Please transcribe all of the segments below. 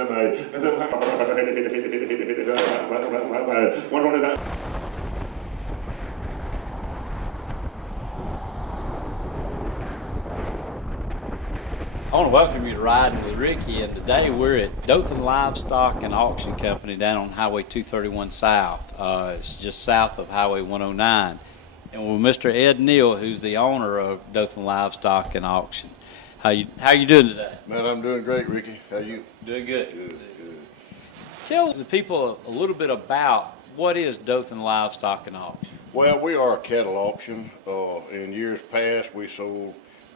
I want to welcome you to Riding with Ricky, and today we're at Dothan Livestock and Auction Company down on Highway 231 South. It's just south of Highway 109. And we're with Mr. Ed Neal, who's the owner of Dothan Livestock and Auction. How you doing today? Man, I'm doing great, Ricky. How you? Doing good. Good. Tell the people a little bit about what is Dothan Livestock and Auction. Well, we are a cattle auction. In years past, we sold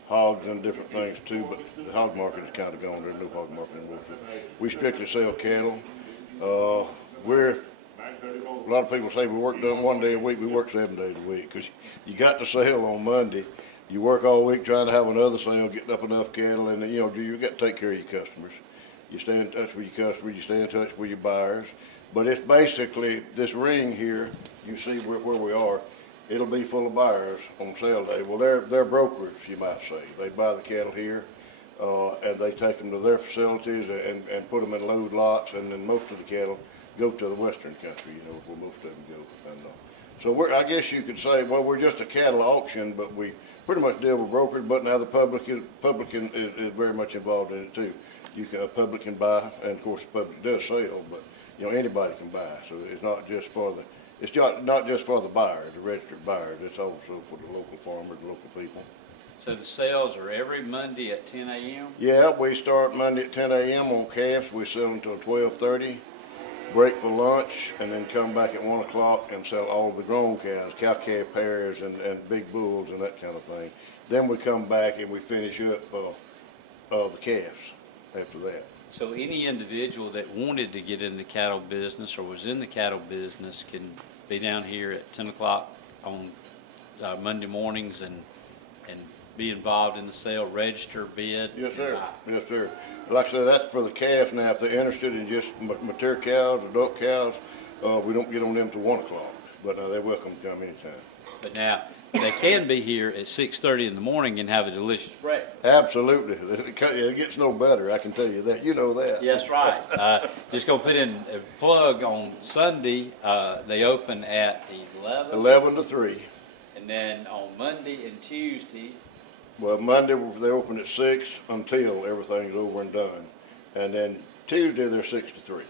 hogs and different things too, but the hog market has kind of gone. There's no hog market anymore. We strictly sell cattle. A lot of people say we work done 1 day a week. We work 7 days a week because you got to sell on Monday. You work all week trying to have another sale, getting up enough cattle, and you got to take care of your customers. You stay in touch with your customers. You stay in touch with your buyers. But it's basically this ring here. You see where we are. It'll be full of buyers on sale day. Well, they're brokers, you might say. They buy the cattle here, and they take them to their facilities and put them in load lots, and then most of the cattle go to the western country, where most of them go. And so I guess you could say, well, we're just a cattle auction, but we pretty much deal with brokers. But now the public is very much involved in it too. A public can buy, and of course the public does sell, but anybody can buy. So it's not just for the buyers, the registered buyers. It's also for the local farmers, the local people. So the sales are every Monday at 10 a.m.? Yeah, we start Monday at 10 a.m. on calves. We sell until 12:30. Break for lunch, and then come back at 1 o'clock and sell all the grown cows, cow-calf pairs, and big bulls and that kind of thing. Then we come back and we finish up the calves after that. So any individual that wanted to get in the cattle business or was in the cattle business can be down here at 10 o'clock on Monday mornings and be involved in the sale, register, bid? Yes, sir. Yes, sir. Like I said, that's for the calf. Now, if they're interested in just mature cows, adult cows, we don't get on them till 1 o'clock. But they're welcome to come anytime. But now, they can be here at 6:30 in the morning and have a delicious breakfast. Absolutely. It gets no better, I can tell you that. You know that. Yes, right. Just going to put in a plug on Sunday. They open at 11. 11 to 3. And then on Monday and Tuesday. Well, Monday they open at 6 until everything's over and done. And then Tuesday they're 6 to 3.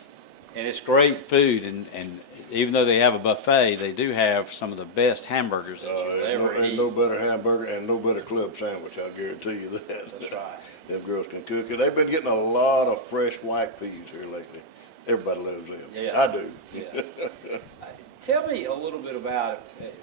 And it's great food, and even though they have a buffet, they do have some of the best hamburgers that you'll ever eat. No better hamburger and no better club sandwich, I'll guarantee you that. That's right. Them girls can cook it. They've been getting a lot of fresh white peas here lately. Everybody loves them. Yes. I do. Yes. Tell me a little bit about it.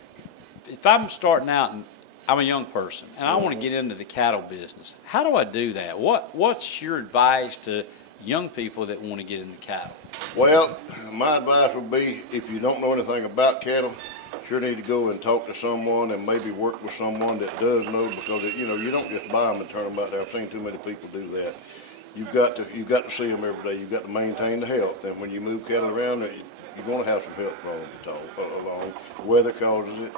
If I'm starting out and I'm a young person and I want to get into the cattle business, how do I do that? What's your advice to young people that want to get into cattle? Well, my advice would be, if you don't know anything about cattle, sure need to go and talk to someone and maybe work with someone that does know, because you don't just buy them and turn them out there. I've seen too many people do that. You've got to see them every day. You've got to maintain the health, and when you move cattle around, you're going to have some health problems along. The weather causes it.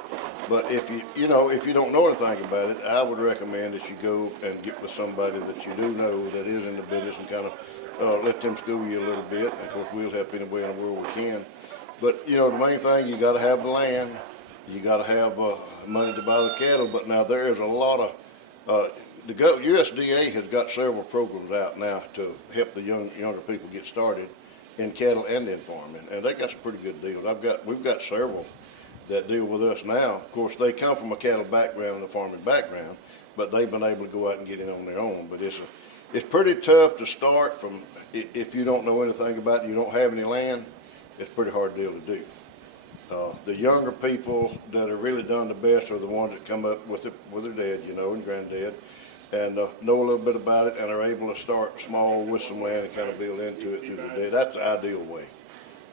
But if you don't know anything about it, I would recommend that you go and get with somebody that you do know that is in the business and kind of let them school you a little bit. Of course, we'll help any way in the world we can. But the main thing, you got to have the land. You got to have money to buy the cattle. But now there is a lot of the USDA has got several programs out now to help the younger people get started in cattle and in farming, and they got some pretty good deals. We've got several that deal with us now. Of course, they come from a cattle background and a farming background, but they've been able to go out and get in on their own. But it's pretty tough to start from if you don't know anything about it, you don't have any land. It's a pretty hard deal to do. The younger people that are really done the best are the ones that come up with their dad, and granddad, and know a little bit about it and are able to start small with some land and kind of build into it through the day. That's the ideal way.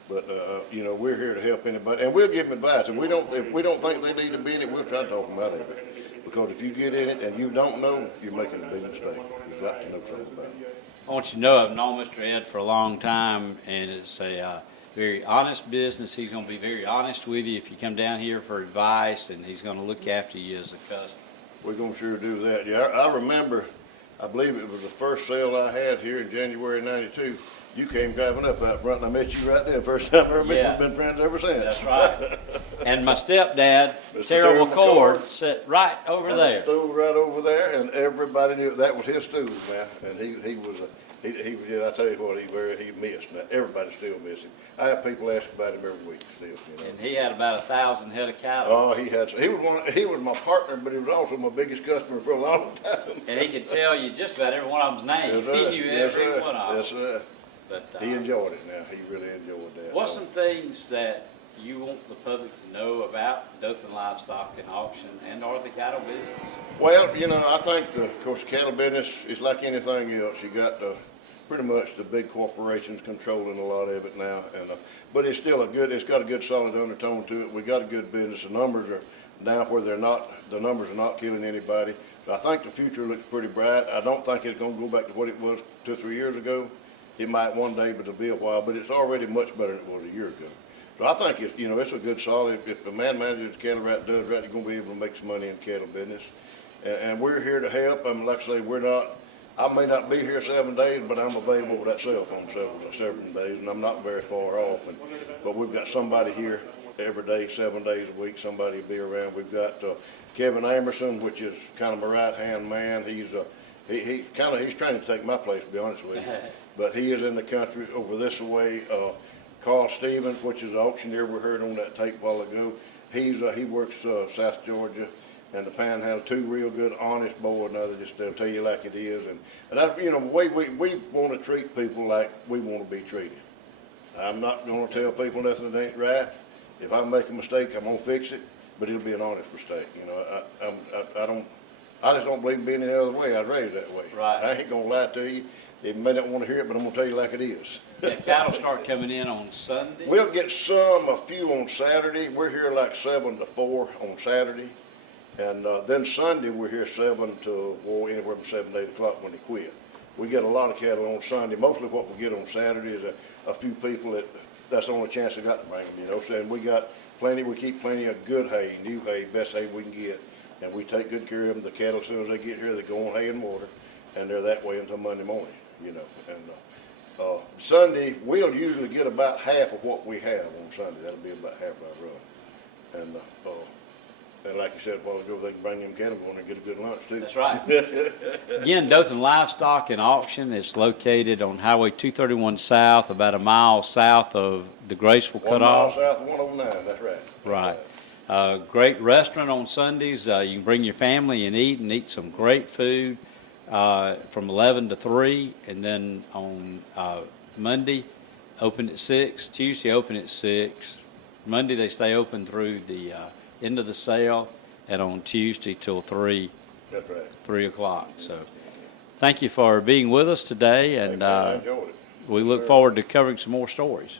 But we're here to help anybody, and we'll give them advice. And if we don't think they need to be in it, we'll try to talk them out of it. Because if you get in it and you don't know, you're making a big mistake. You've got to know something about it. I want you to know I've known Mr. Ed for a long time, and it's a very honest business. He's going to be very honest with you if you come down here for advice, and he's going to look after you as a customer. We're going to sure do that. Yeah, I remember, I believe it was the first sale I had here in January '92. You came driving up out front, and I met you right there. First time I ever met you. Yeah. We've been friends ever since. That's right. And my stepdad, Mr. Terrell Terrell McCord, sat right over And there. the stool right over there, and everybody knew that was his stool, man. And he was I tell you what, he missed. Now, everybody still miss him. I have people ask about him every week still, you know. And he had about 1,000 head of cattle. Oh, he was my partner, but he was also my biggest customer for a long time. And he could tell you just about every one of them's names. Yes, He sir. knew Yes, every sir. one of them. Yes, sir. But, He enjoyed it now. He really enjoyed that. what's some things that you want the public to know about Dothan Livestock and Auction and or the cattle business? Well, you know, I think of course, the cattle business is like anything else. You got pretty much the big corporations controlling a lot of it now, and but it's still it's got a good solid undertone to it. We got a good business. The numbers are now where the numbers are not killing anybody. So I think the future looks pretty bright. I don't think it's going to go back to what it was 2 or 3 years ago. It might one day, but it'll be a while. But it's already much better than it was a year ago. So I think it's a good solid. If the man manages the cattle right, does right, you're going to be able to make some money in the cattle business. And we're here to help. I mean, like I say, I may not be here 7 days, but I'm available with that cell phone several days, and I'm not very far off. But we've got somebody here every day, 7 days a week. Somebody will be around. We've got Kevin Amerson, which is kind of my right-hand man. He's trying to take my place, to be honest with you. But he is in the country over this way. Carl Stevens, which is the auctioneer we heard on that tape a while ago, he works South Georgia and the Panhandle. 2 real good, honest boys. Now they'll tell you like it is, and that's the way we want to treat people like we want to be treated. I'm not going to tell people nothing that ain't right. If I make a mistake, I'm gonna fix it, but it'll be an honest mistake. I just don't believe in being any other way. I was raised that way. Right. I ain't gonna lie to you. You may not want to hear it, but I'm gonna tell you like it is. Yeah, cattle start coming in on Sunday. We'll get a few on Saturday. We're here like 7 to 4 on Saturday. And then Sunday, we're here 7 to anywhere from 7 to 8 o'clock when they quit. We get a lot of cattle on Sunday. Mostly what we get on Saturday is a few people that's the only chance they got to bring them, So we keep plenty of good hay, new hay, best hay we can get. And we take good care of them. The cattle, as soon as they get here, they go on hay and water. And they're that way until Monday morning, And Sunday, we'll usually get about half of what we have on Sunday. That'll be about half our run. And like you said a while ago, they can bring them cattle on and get a good lunch too. That's right. Again, Dothan Livestock and Auction is located on Highway 231 South, about a mile south of the Graceful 1 mile Cutoff. south of 109, that's right. Right. Great restaurant on Sundays. You can bring your family and eat some great food from 11 to 3. And then on Monday, open at 6. Tuesday, open at 6. Monday, they stay open through the end of the sale, and on Tuesday till 3. That's right. 3 o'clock. So thank you for being with us today, and I enjoyed it. we look forward to covering some more stories.